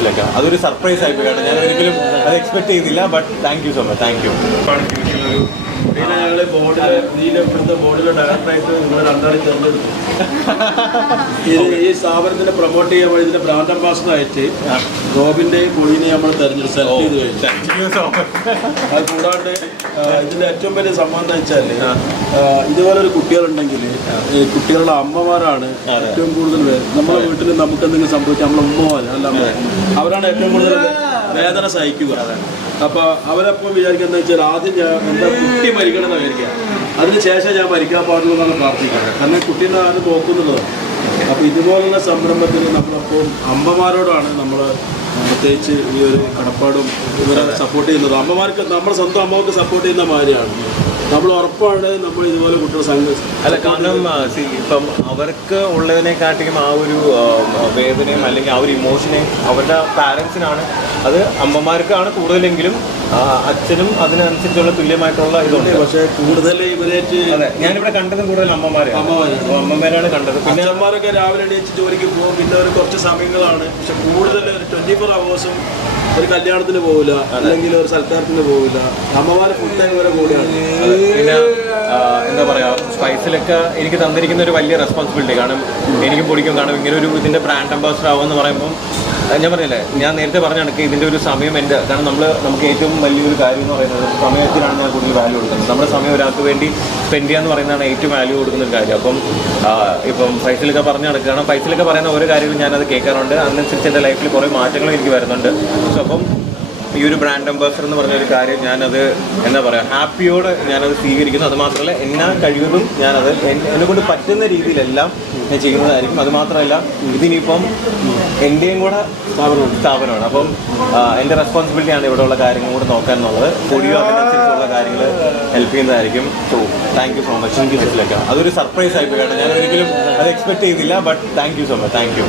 ബിസിനസ്സിലൊക്കെ അതൊരു സർപ്രൈസ് ആയിപ്പോയി കേട്ടോ. ഞാൻ ഒരിക്കലും അത് എക്സ്പെക്ട് ചെയ്തില്ല. But thank you so much. Thank U. പിന്നെ ഞങ്ങൾ ബോർഡിലെ ബോർഡിലെ ഡയറക്ടറായിട്ട് നിങ്ങൾ രണ്ടാളും തിരഞ്ഞെടുത്തു. ഈ സ്ഥാപനത്തിനെ പ്രൊമോട്ട് ചെയ്യാൻ വേണ്ടി ഇതിന്റെ ബ്രാൻഡ് അംബാസഡറായിട്ട് റോബിന്റെയും പൊളിനെയും നമ്മൾ തെരഞ്ഞെടുത്ത് സെലക്ട് ചെയ്ത് കഴിഞ്ഞു. അത് കൂടാണ്ട് ഇതിന്റെ ഏറ്റവും വലിയ സംഭവം എന്താ വെച്ചാൽ ഇതുപോലൊരു കുട്ടികളുണ്ടെങ്കിൽ കുട്ടികളുടെ അമ്മമാരാണ് ഏറ്റവും കൂടുതൽ നമ്മുടെ വീട്ടിൽ നമുക്ക് എന്തെങ്കിലും സംഭവിച്ചാൽ നമ്മളെ ഉമ്മമാര് അല്ല അവരാണ് ഏറ്റവും കൂടുതൽ വേദന സഹിക്കുക. അപ്പൊ അവരെപ്പം വിചാരിക്കുക എന്താ വെച്ചാൽ ആദ്യം ഞാൻ എന്താ കുട്ടി മരിക്കണം എന്ന് വിചാരിക്കുക, അതിനുശേഷം ഞാൻ മരിക്കാൻ പാടുള്ളൂ എന്നാണ് പ്രാർത്ഥിക്കുന്നത്. കാരണം കുട്ടീനെ ആരും നോക്കുന്നുള്ളതാണ്. അപ്പൊ ഇതുപോലുള്ള സംരംഭത്തിൽ നമ്മളപ്പോൾ അമ്മമാരോടാണ് നമ്മൾ പ്രത്യേകിച്ച് ഈ ഒരു കടപ്പാടും ഇവരെ സപ്പോർട്ട് ചെയ്യുന്നത്. അമ്മമാർക്ക് നമ്മുടെ സ്വന്തം അമ്മക്ക് സപ്പോർട്ട് ചെയ്യുന്ന മാതിരിയാണ് നമ്മൾ ഉറപ്പാണ് നമ്മൾ ഇതുപോലെ കുട്ടികൾ അല്ല. കാരണം ഇപ്പം അവർക്ക് ഉള്ളതിനെക്കാട്ടിയും ആ ഒരു വേദനയും അല്ലെങ്കിൽ ആ ഒരു ഇമോഷനെയും അവരുടെ പാരൻസിനാണ്, അത് അമ്മമാർക്കാണ് കൂടുതലെങ്കിലും അച്ഛനും അതിനനുസരിച്ചുള്ള തുല്യമായിട്ടുള്ള ഇതുണ്ട്. പക്ഷേ കൂടുതൽ ഇവരേറ്റ് ഞാനിവിടെ കണ്ടത് കൂടുതൽ അമ്മമാരാണ് കണ്ടത്. പിന്നെ അമ്മമാരൊക്കെ രാവിലെ എണീച്ച് ജോലിക്ക് പോകും, പിന്നെ ഒരു കുറച്ച് സമയങ്ങളാണ്. പക്ഷെ കൂടുതൽ ഒരു 24 hours ഒരു കല്യാണത്തിന് പോകില്ല, അല്ലെങ്കിൽ ഒരു സൽക്കാരത്തിന് പോകില്ല. അമ്മമാരെ ഫുൾ ടൈം വരെ കൂടിയാണ്. പിന്നെ എന്താ പറയുക, സ്പൈസിലൊക്കെ എനിക്ക് തന്നിരിക്കുന്ന ഒരു വലിയ റെസ്പോൺസിബിലിറ്റി. കാരണം എനിക്കും പൊടിക്കും. കാരണം ഇങ്ങനെ ഒരു ഇതിൻ്റെ ബ്രാൻഡ് അംബാസഡർ ആവുമെന്ന് പറയുമ്പം ഞാൻ പറഞ്ഞില്ലേ, ഞാൻ നേരത്തെ പറഞ്ഞ കണക്ക് ഇതിൻ്റെ ഒരു സമയം എൻ്റെ, കാരണം നമുക്ക് ഏറ്റവും വലിയൊരു കാര്യം എന്ന് പറയുന്നത് സമയത്തിനാണ് ഞാൻ കൂടുതൽ വാല്യൂ കൊടുക്കുന്നത്. നമ്മുടെ സമയം ഒരാൾക്ക് വേണ്ടി സ്പെൻഡ് ചെയ്യുക എന്ന് പറയുന്നതാണ് ഏറ്റവും വാല്യൂ കൊടുക്കുന്ന ഒരു കാര്യം. ഇപ്പം ഫൈസലൊക്കെ പറഞ്ഞ് നടക്കുകയാണ്. ഫൈസലൊക്കെ പറയുന്ന ഓരോ കാര്യവും ഞാനത് കേൾക്കാറുണ്ട്. അതിനനുസരിച്ച് എൻ്റെ ലൈഫിൽ കുറേ മാറ്റങ്ങളും എനിക്ക് വരുന്നുണ്ട്. സോ അപ്പം ഈ ഒരു ബ്രാൻഡ് അംബാസഡർ എന്ന് പറഞ്ഞൊരു കാര്യം ഞാനത് എന്താ പറയുക, ഹാപ്പിയോടെ ഞാനത് സ്വീകരിക്കുന്നു. അതുമാത്രമല്ല എന്നാ കഴിവതും ഞാനത് എന്നെ കൊണ്ട് പറ്റുന്ന രീതിയിലെല്ലാം ഞാൻ ചെയ്യുന്നതായിരിക്കും. അതുമാത്രമല്ല ഇതിനിപ്പം എൻ്റെയും കൂടെ സ്ഥാപനമാണ്. അപ്പം എൻ്റെ റെസ്പോൺസിബിലിറ്റിയാണ് ഇവിടെയുള്ള കാര്യങ്ങൾ കൂടെ നോക്കാൻ എന്നുള്ളത്. പൊടിയോ അതിനനുസരിച്ചുള്ള കാര്യങ്ങൾ ഹെൽപ്പ് ചെയ്യുന്നതായിരിക്കും. So thank you so much. ബിസിനസ്സിലൊക്കെ അതൊരു സർപ്രൈസ് ആയിപ്പോയി കേട്ടോ. ഞാൻ ഒരിക്കലും അത് എക്സ്പെക്ട് ചെയ്തില്ല. But thank you so much. Thank U.